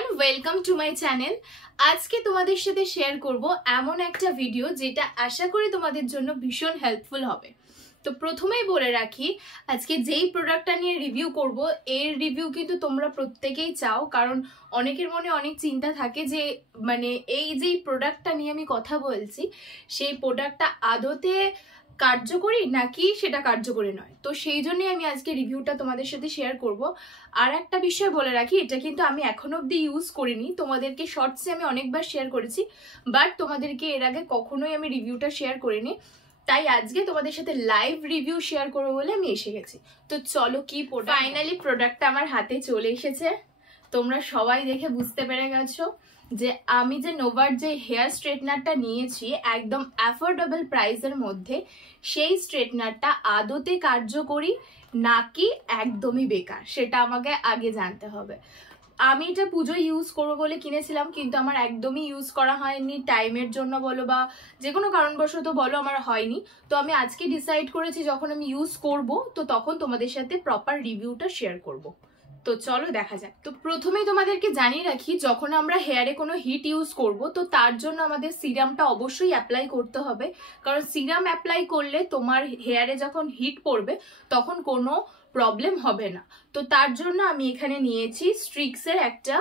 Everyone, welcome to my channel. আজকে তোমাদের সাথে শেয়ার করব এমন একটা ভিডিও যেটা আশা করি তোমাদের জন্য ভীষণ হেল্পফুল হবে। তো প্রথমেই বলে রাখি, আজকে যেই প্রোডাক্টটা নিয়ে রিভিউ করব এর রিভিউ কিন্তু তোমরা প্রত্যেকেই চাও, কারণ অনেকের মনে অনেক চিন্তা থাকে যে এই যেই প্রোডাক্টটা নিয়ে আমি কথা বলছি সেই প্রোডাক্টটা আদতে কার্যকরী নাকি সেটা কার্যকরী নয়। তো সেই জন্যই আমি আজকে রিভিউটা তোমাদের সাথে শেয়ার করব। আর একটা বিষয় বলে রাখি, এটা কিন্তু আমি এখনো অব্দি ইউজ করিনি, তোমাদেরকে শর্টসে আমি অনেকবার শেয়ার করেছি, বাট তোমাদেরকে এর আগে কখনোই আমি রিভিউটা শেয়ার করিনি। তাই আজকে তোমাদের সাথে লাইভ রিভিউ শেয়ার করবো বলে আমি এসে গেছি। তো চলো, কি ফাইনালি প্রোডাক্টটা আমার হাতে চলে এসেছে। তোমরা সবাই দেখে বুঝতে পেরে গেছো যে আমি যে নোভার যে হেয়ার স্ট্রেটনারটা নিয়েছি একদম অ্যাফোর্ডেবল প্রাইসের মধ্যে, সেই স্ট্রেটনারটা আদতে কার্যকরী নাকি একদমই বেকার সেটা আমাকে আগে জানতে হবে। আমি এটা পুজোয় ইউজ করবো বলে কিনেছিলাম, কিন্তু আমার একদমই ইউজ করা হয়নি, টাইমের জন্য বলো বা যে কোনো কারণবশত বলো আমার হয়নি। তো আমি আজকে ডিসাইড করেছি যখন আমি ইউজ করব তো তখন তোমাদের সাথে প্রপার রিভিউটা শেয়ার করব। তো চলো দেখা যাক। তো প্রথমেই তোমাদেরকে জানিয়ে রাখি, যখন আমরা হেয়ারে কোনো হিট ইউজ করব তো তার জন্য আমাদের সিরামটা অবশ্যই অ্যাপ্লাই করতে হবে, কারণ সিরাম অ্যাপ্লাই করলে তোমার হেয়ারে যখন হিট পড়বে তখন কোনো প্রবলেম হবে না। তো তার জন্য আমি এখানে নিয়েছি স্ট্রিক্সের একটা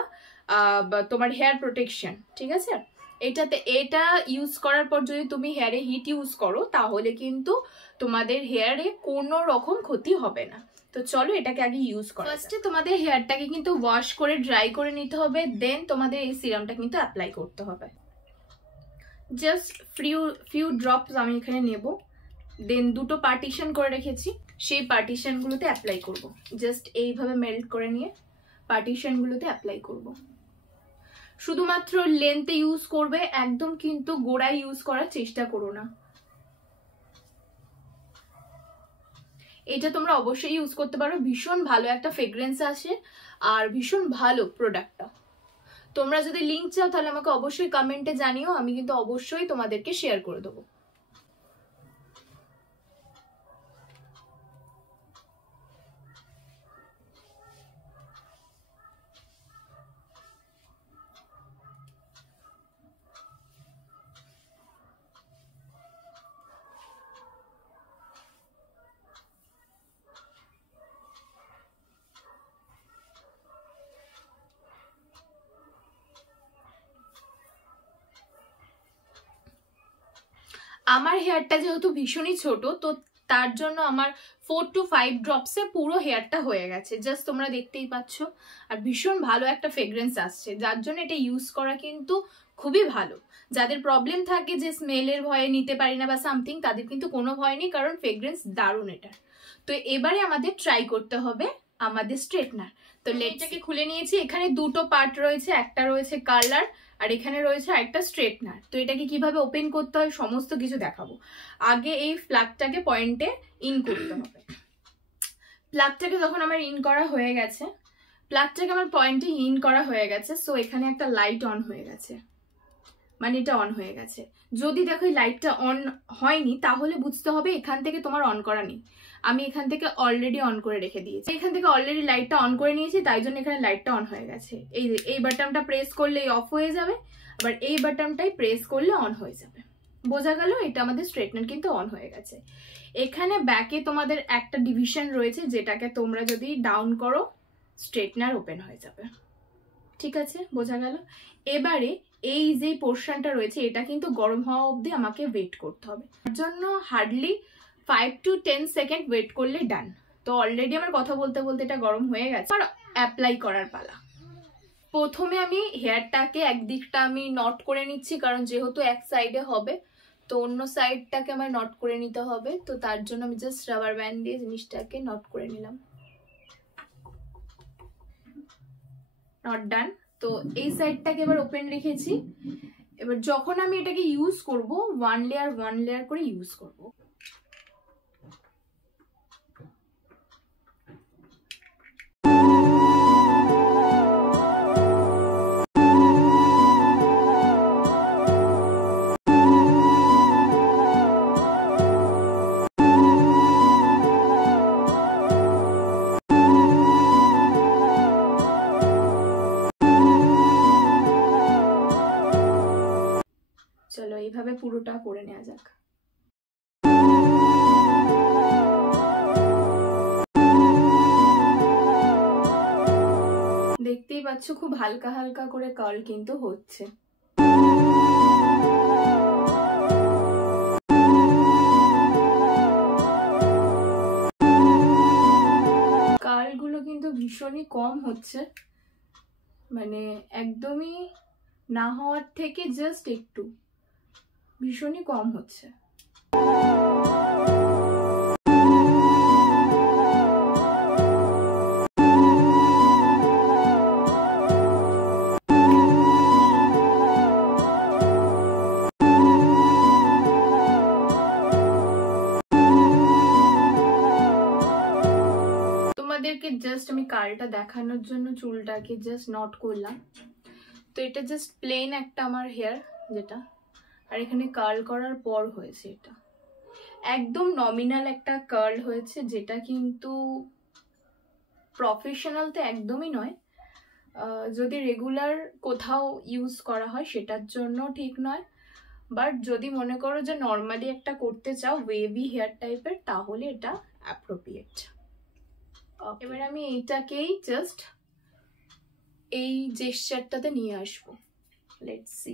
তোমার হেয়ার প্রোটেকশন, ঠিক আছে। এটা ইউজ করার পর যদি তুমি হেয়ারে হিট ইউজ করো তাহলে কিন্তু তোমাদের হেয়ারে কোনো রকম ক্ষতি হবে না। তো চলো এটাকে আগে ইউজ করো। ফার্স্টে তোমাদের হেয়ারটাকে কিন্তু ওয়াশ করে ড্রাই করে নিতে হবে, দেন তোমাদের এই সিরামটা কিন্তু অ্যাপ্লাই করতে হবে। জাস্ট ফিউ ড্রপস আমি এখানে নেব, দেন দুটো পার্টিশন করে রেখেছি সেই পার্টিশনগুলোতে অ্যাপ্লাই করব। জাস্ট এইভাবে মেল্ট করে নিয়ে পার্টিশনগুলোতে অ্যাপ্লাই করব। শুধুমাত্র লেন্থে ইউজ করবে, একদম কিন্তু গোড়ায় ইউজ করার চেষ্টা করো না। এটা তোমরা অবশ্যই ইউজ করতে পারো, ভীষণ ভালো একটা ফ্রেগ্রেন্স আসে আর ভীষণ ভালো প্রোডাক্টটা। তোমরা যদি লিঙ্ক চাও তাহলে আমাকে অবশ্যই কমেন্টে জানিও, আমি কিন্তু অবশ্যই তোমাদেরকে শেয়ার করে দেবো। আমার হেয়ারটা যেহেতু ভীষণই ছোট, তো তার জন্য আমার 4 to 5 ড্রপসে পুরো হেয়ারটা হয়ে গেছে, জাস্ট তোমরা দেখতেই পাচ্ছ। আর ভীষণ ভালো একটা ফ্রেগ্রেন্স আসছে, যার জন্য এটা ইউজ করা কিন্তু খুবই ভালো। যাদের প্রবলেম থাকে যে স্মেলের ভয়ে নিতে পারি না বা সামথিং, তাদের কিন্তু কোনো ভয় নেই, কারণ ফ্রেগ্রেন্স দারুণ এটা। তো এবারে আমাদের ট্রাই করতে হবে আমাদের স্ট্রেটনার। তো লেটটাকে খুলে নিয়েছি, এখানে দুটো পার্ট রয়েছে, একটা রয়েছে কালার আর এখানে রয়েছে একটা স্ট্রেটনার। তো এটাকে কিভাবে ওপেন করতে হয় সমস্ত কিছু দেখাবো। আগে এই প্লাগটাকে পয়েন্টে ইন করতে হবে। প্লাগটাকে যখন আমার ইন করা হয়ে গেছে, প্লাগটাকে আমার পয়েন্টে ইন করা হয়ে গেছে, সো এখানে একটা লাইট অন হয়ে গেছে, মানে এটা অন হয়ে গেছে। যদি দেখো এই লাইটটা অন হয়নি তাহলে বুঝতে হবে এখান থেকে তোমার অন করা নেই। আমি এখান থেকে অলরেডি অন করে রেখে দিয়েছি, এখান থেকে অলরেডি লাইটটা অন করে নিয়েছি, তাই জন্য এখানে লাইটটা অন হয়ে গেছে। এই বাটনটা প্রেস করলে অফ হয়ে যাবে, আবার এই বাটনটাই প্রেস করলে অন হয়ে যাবে। বোঝা গেল? এটা আমাদের স্ট্রেটনার কিন্তু অন হয়ে গেছে। এখানে ব্যাকে তোমাদের একটা ডিভিশন রয়েছে, যেটাকে তোমরা যদি ডাউন করো স্ট্রেটনার ওপেন হয়ে যাবে, ঠিক আছে? বোঝা গেল? এবারে এই যে পোর্শনটা রয়েছে এটা কিন্তু গরম হওয়া অবধি আমাকে ওয়েট করতে হবে, তার জন্য হার্ডলি 5 to 10 সেকেন্ড ওয়েট করলে ডান। তো অলরেডি আমার কথা বলতে বলতে এটা গরম হয়ে গেছে, আর অ্যাপ্লাই করার পালা। প্রথমে আমি হেয়ারটাকে একদিকটা আমি নট করে নিচ্ছি, কারণ যেহেতু এক সাইডে হবে তো অন্য সাইডটাকে আমার নট করে নিতে হবে। তো তার জন্য আমি জাস্ট রাবার ব্যান্ড দিয়ে জিনিসটাকে নট করে নিলাম। Not done. তো এই সাইডটাকে এবার ওপেন রেখেছি। এবার যখন আমি এটাকে ইউজ করব, ওয়ান লেয়ার করে ইউজ করব। পুরোটা করে নেওয়া যাক। দেখতেই পাচ্ছ খুব হালকা হালকা করে কার্ল কিন্তু হচ্ছে। কার্লগুলো কিন্তু ভীষণই কম হচ্ছে, মানে একদমই না হওয়ার থেকে জাস্ট একটু ভীষণই কম হচ্ছে। তোমাদেরকে জাস্ট আমি কার্লটা দেখানোর জন্য চুলটাকে জাস্ট নট করলাম। তো এটা জাস্ট প্লেন একটা আমার হেয়ার যেটা, আর এখানে কার্ল করার পর হয়েছে এটা একদম নমিনাল একটা কার্ল হয়েছে, যেটা কিন্তু প্রফেশনাল তো একদমই নয়। যদি রেগুলার কোথাও ইউজ করা হয় সেটার জন্য ঠিক নয়, বাট যদি মনে করো যে নর্মালি একটা করতে চাও ওয়েভি হেয়ার টাইপের, তাহলে এটা অ্যাপ্রোপ্রিয়েট। এবার আমি এইটাকেই জাস্ট এই জেস্চারটাতে নিয়ে আসবো। Let's see.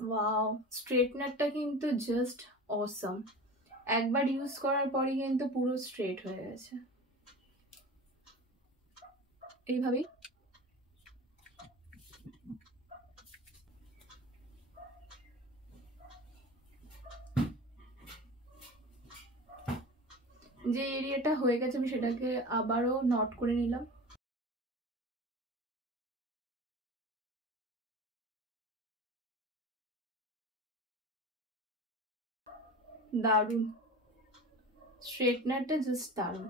ওয়াও, স্ট্রেটনারটা কিন্তু জাস্ট অসাম। একবার ইউজ করার পরে কিন্তু পুরো স্ট্রেট হয়ে গেছে এইভাবেই। যে এরিয়াটা হয়ে গেছে আমি সেটাকে আবারও নট করে নিলাম। দারুণ, স্ট্রেটনারটা জাস্ট দারুণ।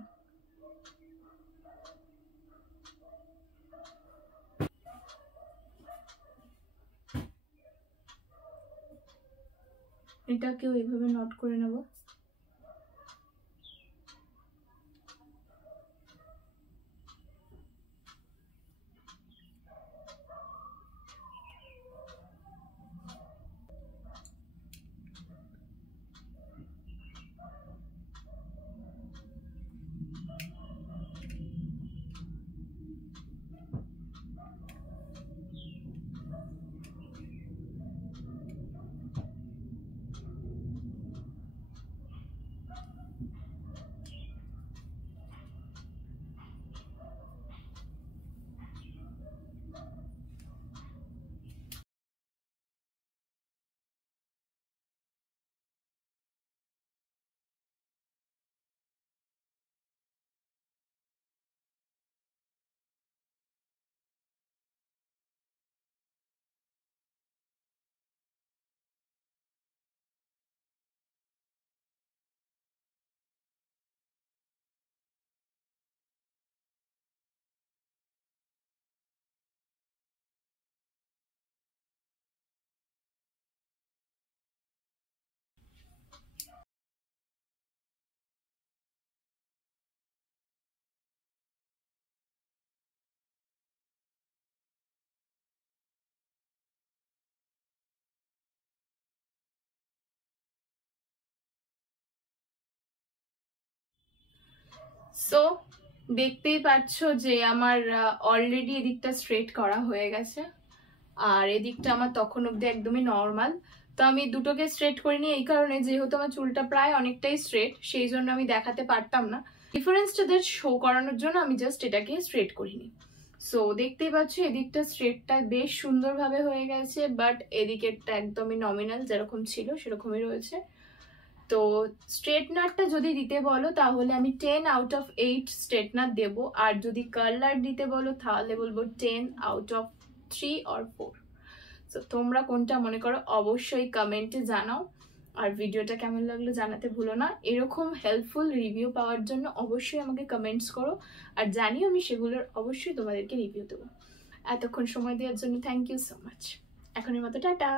এটাকেও এইভাবে নট করে নেব। সো দেখতেই পাচ্ছ যে আমার অলরেডি এদিকটা স্ট্রেট করা হয়ে গেছে, আর এদিকটা আমার তখন অব্দি একদমই নর্মাল। তো আমি দুটোকে স্ট্রেট করিনি এই কারণে, যেহেতু আমার চুলটা প্রায় অনেকটাই স্ট্রেট, সেই জন্য আমি দেখাতে পারতাম না। ডিফারেন্সটা জাস্ট শো করানোর জন্য আমি জাস্ট এটাকে স্ট্রেট করিনি। সো দেখতেই পাচ্ছ এদিকটা স্ট্রেটটা বেশ সুন্দরভাবে হয়ে গেছে, বাট এদিকেরটা একদমই নমিনাল, যেরকম ছিল সেরকমই রয়েছে। তো স্ট্রেটনারটা যদি দিতে বলো তাহলে আমি 10 আউট অফ 8 স্ট্রেটনার দেবো, আর যদি কার্লার দিতে বলো তাহলে বলবো 10 আউট অফ 3 or 4। তো তোমরা কোনটা মনে করো অবশ্যই কমেন্টে জানাও, আর ভিডিওটা কেমন লাগলো জানাতে ভুলো না। এরকম হেল্পফুল রিভিউ পাওয়ার জন্য অবশ্যই আমাকে কমেন্টস করো, আর জানিও আমি সেগুলোর অবশ্যই তোমাদেরকে রিভিউ দেবো। এতক্ষণ সময় দেওয়ার জন্য থ্যাংক ইউ সো মাচ। এখনের মতো টাটা।